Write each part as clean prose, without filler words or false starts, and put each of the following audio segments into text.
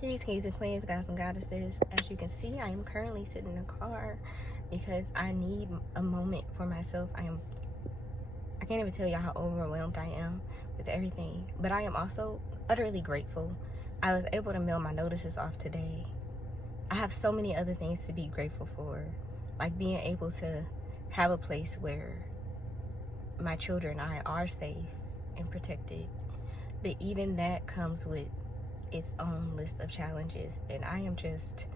Peace, kings and queens, guys and goddesses. As you can see, I am currently sitting in a car because I need a moment for myself. I can't even tell y'all how overwhelmed I am with everything. But I am also utterly grateful. I was able to mail my notices off today. I have so many other things to be grateful for, like being able to have a place where my children and I are safe and protected. But even that comes with its own list of challenges, and I am just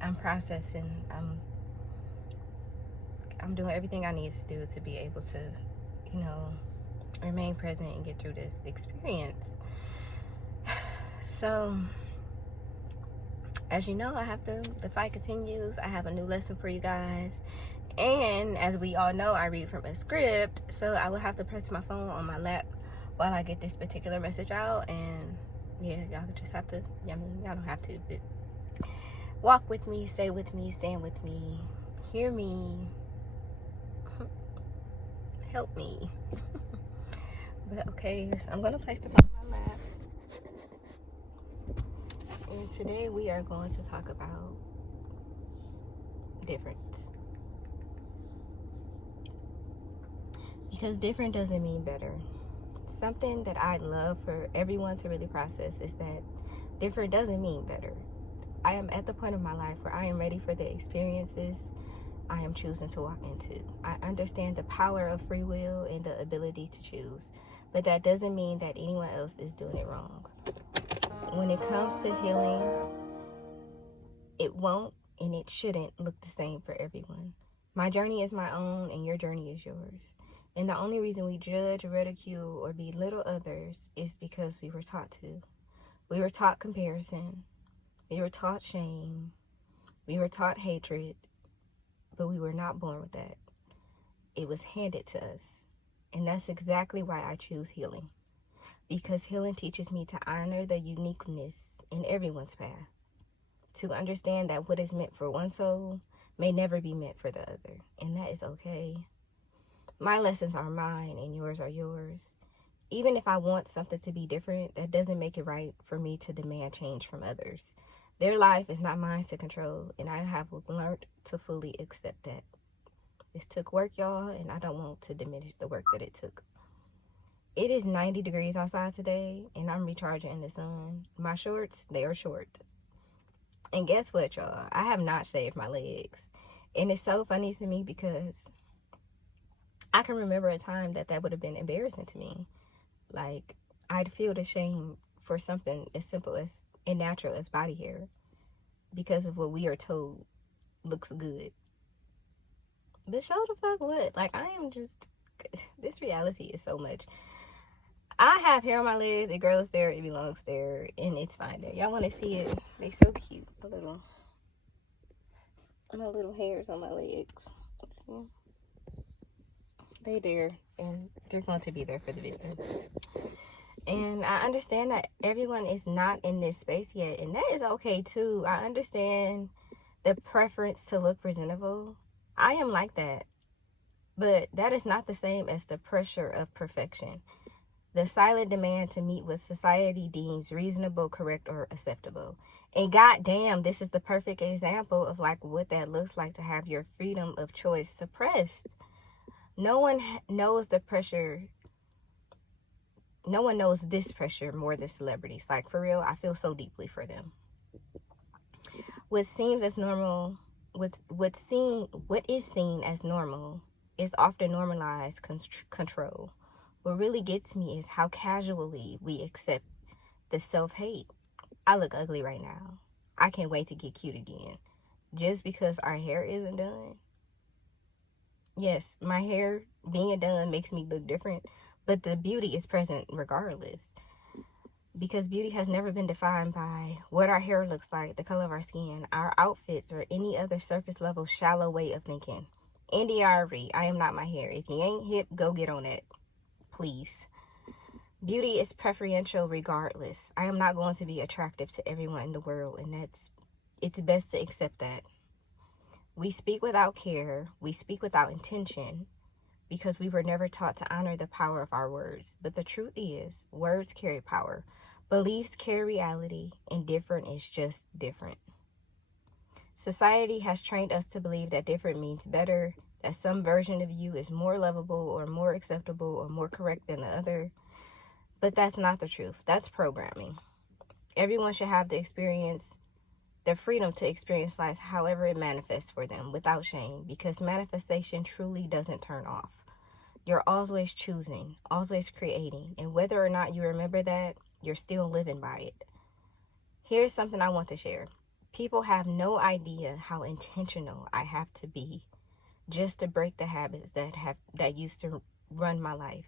I'm processing. I'm doing everything I need to do to be able to, remain present and get through this experience. So, as you know, the fight continues. I have a new lesson for you guys. And as we all know, I read from a script, so I will have to press my phone on my lap while I get this particular message out. And yeah, y'all just have to, y'all don't have to, but walk with me, stay with me, stand with me, hear me, help me. But okay, so I'm going to place the phone on my lap. And today we are going to talk about difference. Because different doesn't mean better. Something that I'd love for everyone to really process is that different doesn't mean better. I am at the point of my life where I am ready for the experiences I am choosing to walk into. I understand the power of free will and the ability to choose, but that doesn't mean that anyone else is doing it wrong. When it comes to healing, it won't and it shouldn't look the same for everyone. My journey is my own and your journey is yours. And the only reason we judge, ridicule, or belittle others is because we were taught to. We were taught comparison. We were taught shame. We were taught hatred. But we were not born with that. It was handed to us. And that's exactly why I choose healing. Because healing teaches me to honor the uniqueness in everyone's path. To understand that what is meant for one soul may never be meant for the other. And that is okay. My lessons are mine and yours are yours. Even if I want something to be different, that doesn't make it right for me to demand change from others. Their life is not mine to control, and I have learned to fully accept that. This took work, y'all, and I don't want to diminish the work that it took. It is 90 degrees outside today, and I'm recharging in the sun. My shorts, they are short. And guess what, y'all? I have not shaved my legs. And it's so funny to me because I can remember a time that would have been embarrassing to me. Like, I'd feel the shame for something as simple as and natural as body hair because of what we are told looks good. But show the fuck what? Like, I am just, this reality is so much. I have hair on my legs. It grows there. It belongs there. And it's fine there. Y'all want to see it? They so cute. My little hairs on my legs. They there. And they're going to be there for the video. And I understand that everyone is not in this space yet. And that is okay too. I understand the preference to look presentable. I am like that. But that is not the same as the pressure of perfection. The silent demand to meet what society deems reasonable, correct, or acceptable. And goddamn, this is the perfect example of like what that looks like to have your freedom of choice suppressed. No one knows the pressure. No one knows this pressure more than celebrities. Like, for real, I feel so deeply for them. What seems as normal, what is seen as normal is often normalized control. What really gets me is how casually we accept the self-hate. I look ugly right now. I can't wait to get cute again. Just because our hair isn't done. Yes, my hair being done makes me look different, but the beauty is present regardless. Because beauty has never been defined by what our hair looks like, the color of our skin, our outfits, or any other surface level shallow way of thinking. NDRE, I am not my hair. If you ain't hip, go get on that. Please. Beauty is preferential regardless. I am not going to be attractive to everyone in the world, and it's best to accept that. We speak without care. We speak without intention because we were never taught to honor the power of our words. But the truth is, words carry power, Beliefs carry reality, and different is just different. Society has trained us to believe that different means better, that some version of you is more lovable or more acceptable or more correct than the other. But that's not the truth. That's programming. Everyone should have the freedom to experience life however it manifests for them without shame, because manifestation truly doesn't turn off. You're always choosing, always creating, and whether or not you remember that, you're still living by it. Here's something I want to share. People have no idea how intentional I have to be just to break the habits that used to run my life.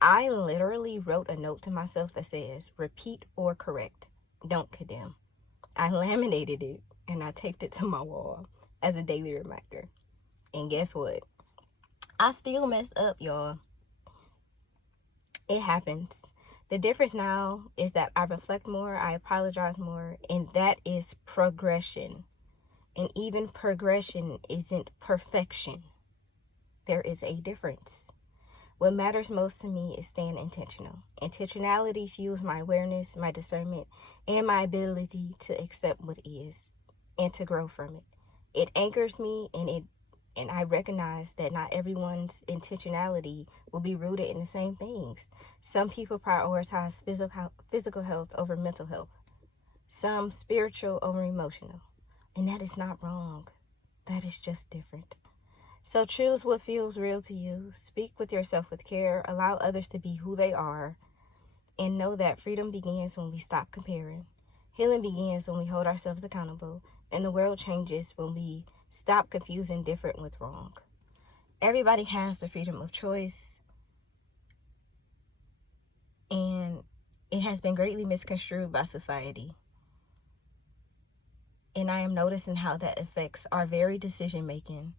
I literally wrote a note to myself that says, repeat or correct, don't condemn. I laminated it and I taped it to my wall as a daily reminder. And guess what? I still messed up, y'all. It happens. The difference now is that I reflect more, I apologize more, and that is progression. And even progression isn't perfection. There is a difference. What matters most to me is staying intentional. Intentionality fuels my awareness, my discernment, and my ability to accept what is and to grow from it. It anchors me, and I recognize that not everyone's intentionality will be rooted in the same things. Some people prioritize physical health over mental health. Some spiritual over emotional. And that is not wrong. That is just different. So choose what feels real to you. Speak with yourself with care. Allow others to be who they are. And know that freedom begins when we stop comparing. Healing begins when we hold ourselves accountable. And the world changes when we stop confusing different with wrong. Everybody has the freedom of choice. And it has been greatly misconstrued by society. And I am noticing how that affects our very decision making.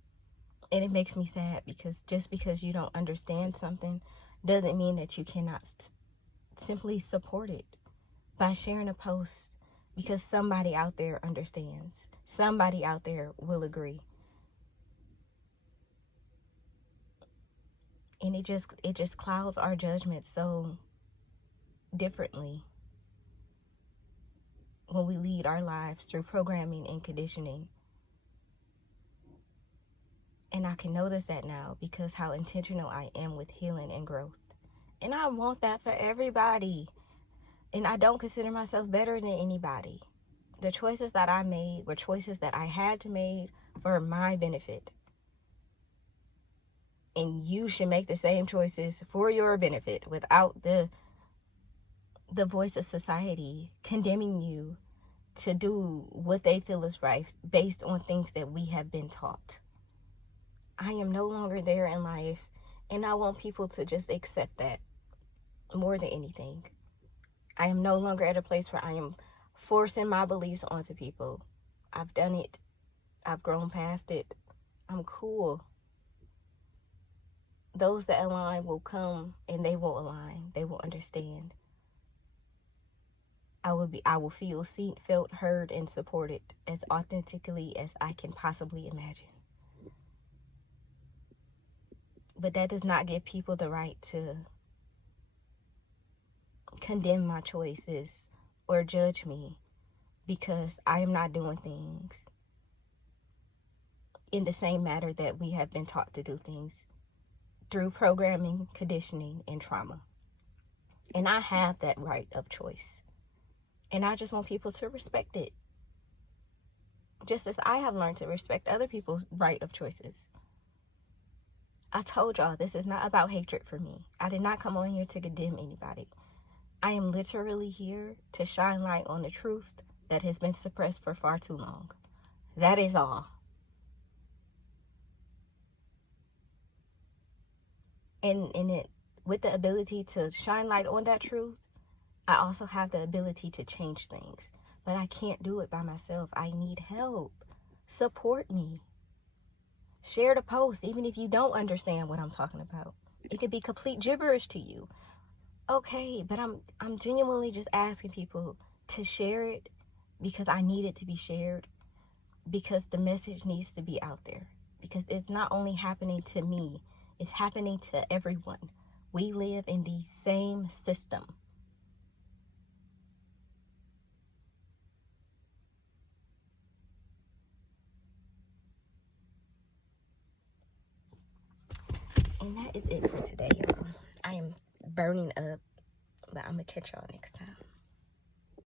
And it makes me sad, because just because you don't understand something doesn't mean that you cannot simply support it by sharing a post, because somebody out there understands. Somebody out there will agree. And it just clouds our judgment so differently when we lead our lives through programming and conditioning. And I can notice that now because how intentional I am with healing and growth. And I want that for everybody. And I don't consider myself better than anybody. The choices that I made were choices that I had to make for my benefit. And you should make the same choices for your benefit without the voice of society condemning you to do what they feel is right based on things that we have been taught. I am no longer there in life, and I want people to just accept that more than anything. I am no longer at a place where I am forcing my beliefs onto people. I've done it. I've grown past it. I'm cool. Those that align will come, and they will align. They will understand. I will feel seen, felt, heard, and supported as authentically as I can possibly imagine. But that does not give people the right to condemn my choices or judge me because I am not doing things in the same manner that we have been taught to do things through programming, conditioning, and trauma. And I have that right of choice. And I just want people to respect it. Just as I have learned to respect other people's right of choices. I told y'all this is not about hatred for me. I did not come on here to condemn anybody. I am literally here to shine light on the truth that has been suppressed for far too long. That is all. And with the ability to shine light on that truth, I also have the ability to change things. But I can't do it by myself. I need help. Support me. Share the post, even if you don't understand what I'm talking about. It could be complete gibberish to you. Okay, but I'm genuinely just asking people to share it because I need it to be shared, because the message needs to be out there, because it's not only happening to me, it's happening to everyone. We live in the same system. And that is it for today, y'all. I am burning up, but I'm gonna catch y'all next time.